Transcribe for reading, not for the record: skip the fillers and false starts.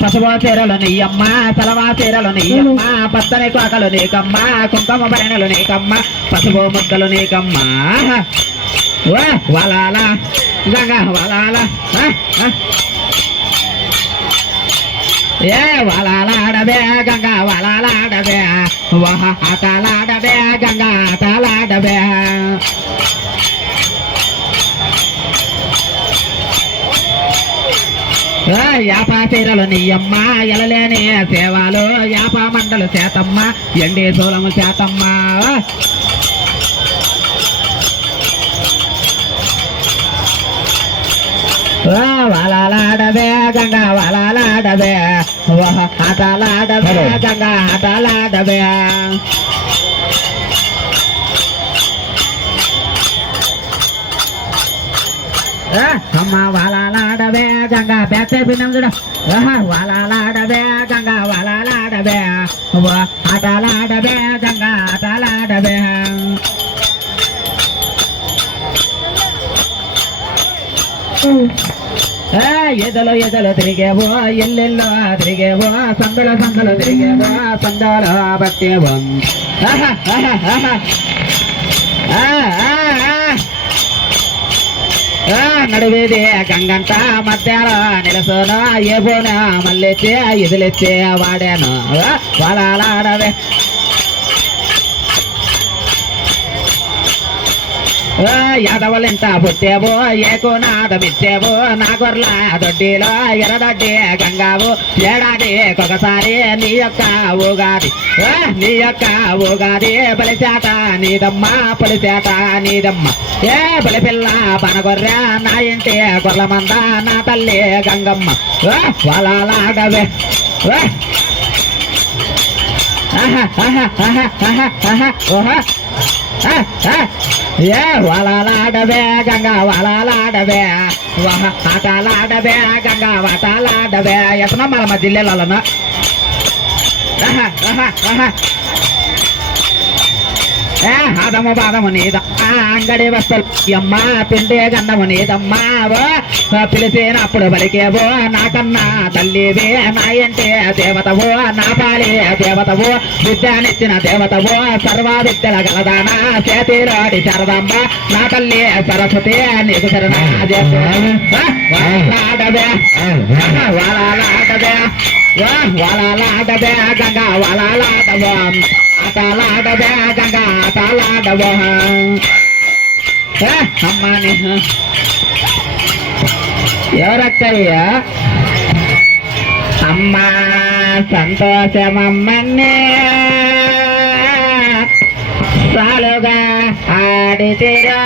పసుపు చీరలు నీయమ్మ సలవా చీరలు నీయమ్మ పచ్చని కోకలు నీకమ్మ కుంకుమ భరణలు నీకమ్మ పసుపు ముద్దలు నీకమ్మ వలాల గంగా వలాల ఏ వలాలాడబే గంగా వలాలాడబే ఆటలాడబే గంగా ఆటలాడబే యాప చీరలు నీయమ్మ ఎలలేని సేవలు యాప మండలు చేతమ్మ ఎండి సూలము చేతమ్మ వలాలాడబే గంగా వలాలాడబే ఆటలాడబే గంగా ఆటలాడబే అమ్మ వలాలాడబే గంగా బెత్త పిన్నం చూడ వలాలాడబే గంగా వలాలాడబే ఆటలాడబే గంగా ఆటలాడబే ఎదలో ఎదలో తిరిగేవో ఎల్లెల్లో తిరిగేవో సందుల సందులు తిరిగేవో సందాలో బట్టేవో నడువేది గంగంట మధ్యాహ్న నిలసోను ఏ పోనా మళ్ళెచ్చే ఎదులెచ్చే వాడాను వలాలాడవే యాదవలింట పుట్టేవో ఏకోనాదమిచ్చేవో నా గొర్ల దొడ్డిలో ఎర్రదొడ్డి గంగావు ఏడాది ఒకసారి నీ యొక్క ఊగాది బలిచేట నీదమ్మ పొలిచేట నీదమ్మ ఏ బలిపిల్ల పనగొర్రె నా ఇంటి గొర్ల మంద నా తల్లి గంగమ్మ వలాలాడవే ఏ వలాలాడబే గంగా వలాలాడబే ఆటలాడబే గంగా ఆటలాడబే ఎతన మన జిల్లాలను ఆదము బాదము నీదమ్మ అంగడి వస్తలు అమ్మ పిండే గన్నము నీదమ్మ పిలిచినప్పుడు బలికేవో నాకన్నా తల్లివే నా ఇంటి దేవతవో నా పాలి దేవతవో విద్యానిచ్చిన దేవతవో సర్వ విద్యల గలదాన చేతిలోడి శరదమ్మ నా తల్లి సరస్వతి నీకు శరణాడబే వలాలాడబే వలాలాడబే గంగా వలాలాడబో ఆటలాడబే గంగా ఆటలాడబో అమ్మాని ఎవరక్కయ్యా అమ్మా సంతోషమమ్మన్నే సాలుగా ఆడితిరా